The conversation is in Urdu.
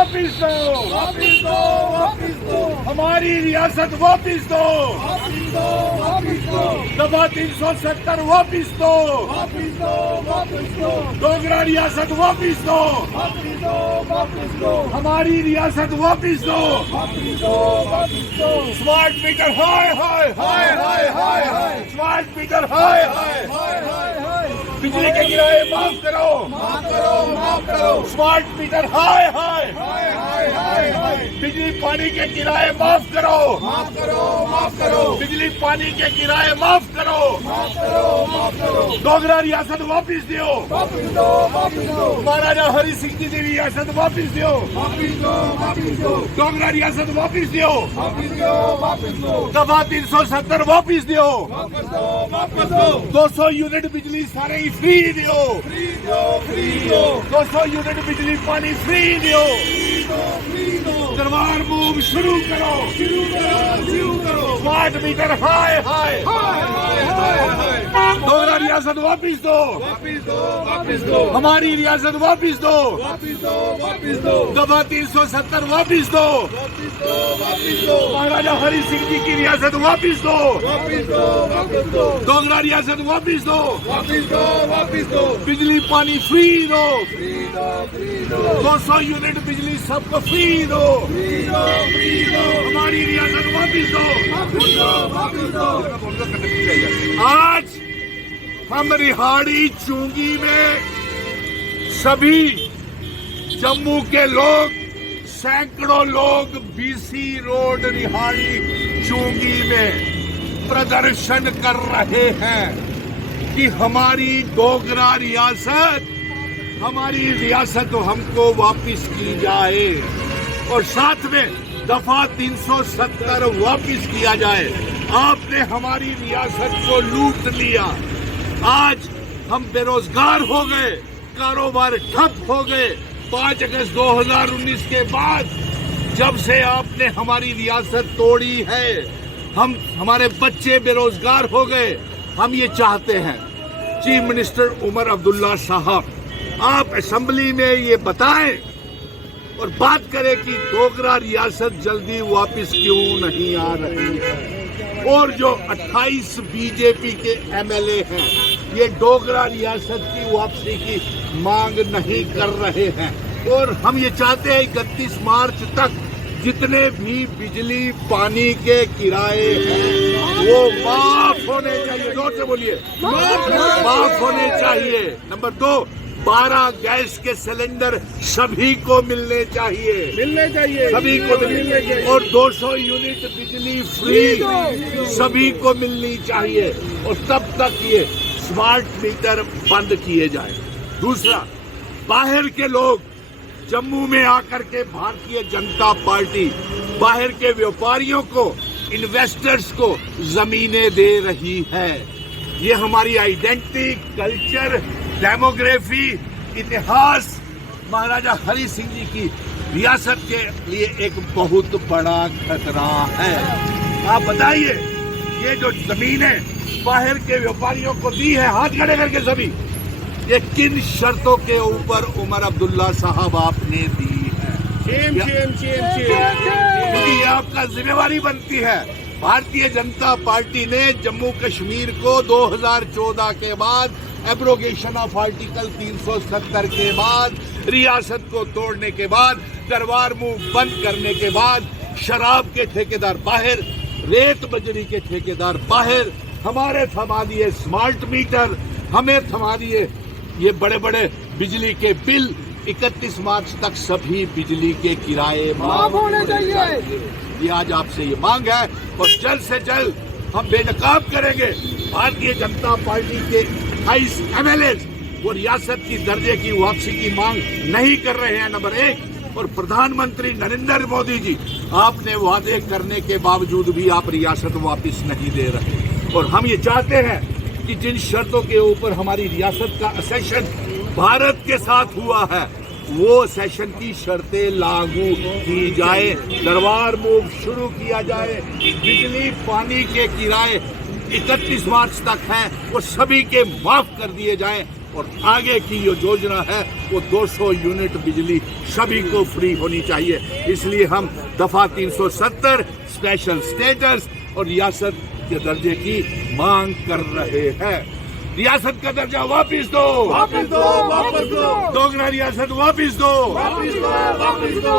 واپس دو، واپس دو، واپس دو، ہماری ریاست واپس دو، واپس دو، واپس دو، دفعہ 370 واپس دو، واپس دو، واپس دو، ڈوگرا ریاست واپس دو، واپس دو، واپس دو، ہماری ریاست واپس دو، واپس دو، واپس دو، اسمارٹ میٹر ہائے ہائے ہائے ہائے ہائے ہائے اسمارٹ میٹر ہائے ہائے ہائے ہائے ہائے، بجلی کے کرائے معاف کرو، معاف کرو، معاف کرو، اسمارٹ میٹر ہائے ہائے ہائے ہائے ہائے ہائے، بجلی پانی کے کرائے معاف کرو، معاف کرو، معاف کرو، بجلی پانی کے کرائے معاف کرو، معاف کرو، معاف کرو، ڈوگرا ریاست واپس دیو، واپس دو، واپس دو، مہاراجا ہری سنگھ جی کی ریاست واپس دیو، واپس دو، واپس دو، ڈوگرا ریاست واپس دیو، واپس دو، واپس دو، دفعہ 370 واپس دیو، واپس دو، واپس دو، 200 یونٹ بجلی سارے ہی فری دیو، فری دو، فری دو، 200 یونٹ بجلی پانی فری دیو، فری دو، دربار موو شروع کرو، شروع کرو، شروع کرو، اسمارٹ میٹر ہائے ہائے ہائے ہائے ہائے ہائے، ڈوگرا ریاست واپس دو، واپس دو، واپس دو، ہماری ریاست واپس دو، واپس دو، واپس دو، دفعہ 370 واپس دو، واپس دو، واپس دو، مہاراجا ہری سنگھ جی کی ریاست واپس دو، واپس دو، واپس دو، ڈوگرا ریاست واپس دو، واپس دو، واپس دو، بجلی پانی فری دو، فری دو، فری دو، 200 یونٹ بجلی سب کو فری دو، فری دو، فری دو، ہماری ریاست واپس دو۔ واپس دو، واپس دو، آج ہم رہاڑی چونگی میں سبھی جموں کے لوگ، سینکڑوں لوگ BC روڈ رہاڑی چونگی میں پردرشن کر رہے ہیں کہ ہماری ڈوگرا ریاست، ہماری ریاست ہم کو واپس کی جائے اور ساتھ میں دفعہ 370 واپس کیا جائے۔ آپ نے ہماری ریاست کو لوٹ لیا، آج ہم بے روزگار ہو گئے، کاروبار ٹھپ ہو گئے۔ 5 اگست 2019 کے بعد جب سے آپ نے ہماری ریاست توڑی ہے، ہمارے بچے بے روزگار ہو گئے۔ ہم یہ چاہتے ہیں چیف منسٹر عمر عبداللہ صاحب، آپ اسمبلی میں یہ بتائیں اور بات کریں کہ ڈوگرا ریاست جلدی واپس کیوں نہیں آ رہی ہے، اور جو 28 BJP کے MLA ہیں یہ ڈوگرا ریاست کی واپسی کی مانگ نہیں کر رہے ہیں۔ اور ہم یہ چاہتے ہیں 31 مارچ تک جتنے بھی بجلی پانی کے کرائے ہیں وہ معاف ہونے چاہیے، زور سے بولیے، معاف ہونے چاہیے۔ نمبر 2، 12 گیس کے سلنڈر سبھی کو ملنے چاہیے، سبھی کو ملنے چاہیے، اور 200 یونٹ بجلی فری سبھی کو ملنی چاہیے، اور تب تک یہ اسمارٹ میٹر بند کیے جائیں۔ دوسرا، باہر کے لوگ جموں میں آ کر کے بھارتیہ جنتا پارٹی باہر کے ویوپاریوں کو، انویسٹرز کو زمینیں دے رہی ہے۔ یہ ہماری آئیڈینٹی، کلچر، ڈیموگرافی، اتہاس مہاراجا ہری سنگھ جی کی ریاست کے لیے ایک بہت بڑا خطرہ ہے۔ آپ بتائیے، یہ جو زمینیں باہر کے ویوپاریوں کو دی ہے، ہاتھ کھڑے کر کے سبھی، یہ کن شرطوں کے اوپر عمر عبداللہ صاحب آپ نے دی ہے؟ کیونکہ یہ آپ کا ذمہ داری بنتی ہے۔ بھارتیہ جنتا پارٹی نے جموں کشمیر کو 2014 کے بعد، ایبروگیشن آف آرٹیکل 370 کے بعد، ریاست کو توڑنے کے بعد، دربار موو بند کرنے کے بعد، شراب کے ٹھیکیدار باہر، ریت بجری کے ٹھیکیدار باہر، ہمارے تھما دیے اسمارٹ میٹر، ہمیں تھما دیے یہ بڑے بڑے بجلی کے بل۔ 31 مارچ تک سبھی بجلی کے کرائے معاف ہونے چاہیے۔ یہ آج آپ سے یہ مانگ ہے، اور جلد سے جلد ہم بے نقاب کریں گے۔ بھارتیہ جنتا پارٹی کے 28 MLA وہ ریاست کی درجے کی واپسی کی مانگ نہیں کر رہے ہیں، نمبر 1۔ اور پردھان منتری نریندر مودی جی، آپ نے وعدے کرنے کے باوجود بھی آپ ریاست واپس نہیں دے رہے، اور ہم یہ چاہتے ہیں کہ جن شرطوں کے اوپر ہماری ریاست کا اسیشن بھارت کے ساتھ ہوا ہے وہ سیشن کی شرطیں لاگو کی جائے، دربار موو شروع کیا جائے، بجلی پانی کے کرائے 31 مارچ تک ہیں وہ سبھی کے معاف کر دیے جائیں، اور آگے کی جو یوجنا ہے وہ 200 یونٹ بجلی سبھی کو فری ہونی چاہیے. اس لیے ہم دفعہ 370 اسپیشل اسٹیٹس اور ریاست کے درجے کی مانگ کر رہے ہیں. ریاست کا درجہ واپس دو، واپس دو، واپس دو، دوگنا ریاست واپس دو. واپس دو، واپس دو.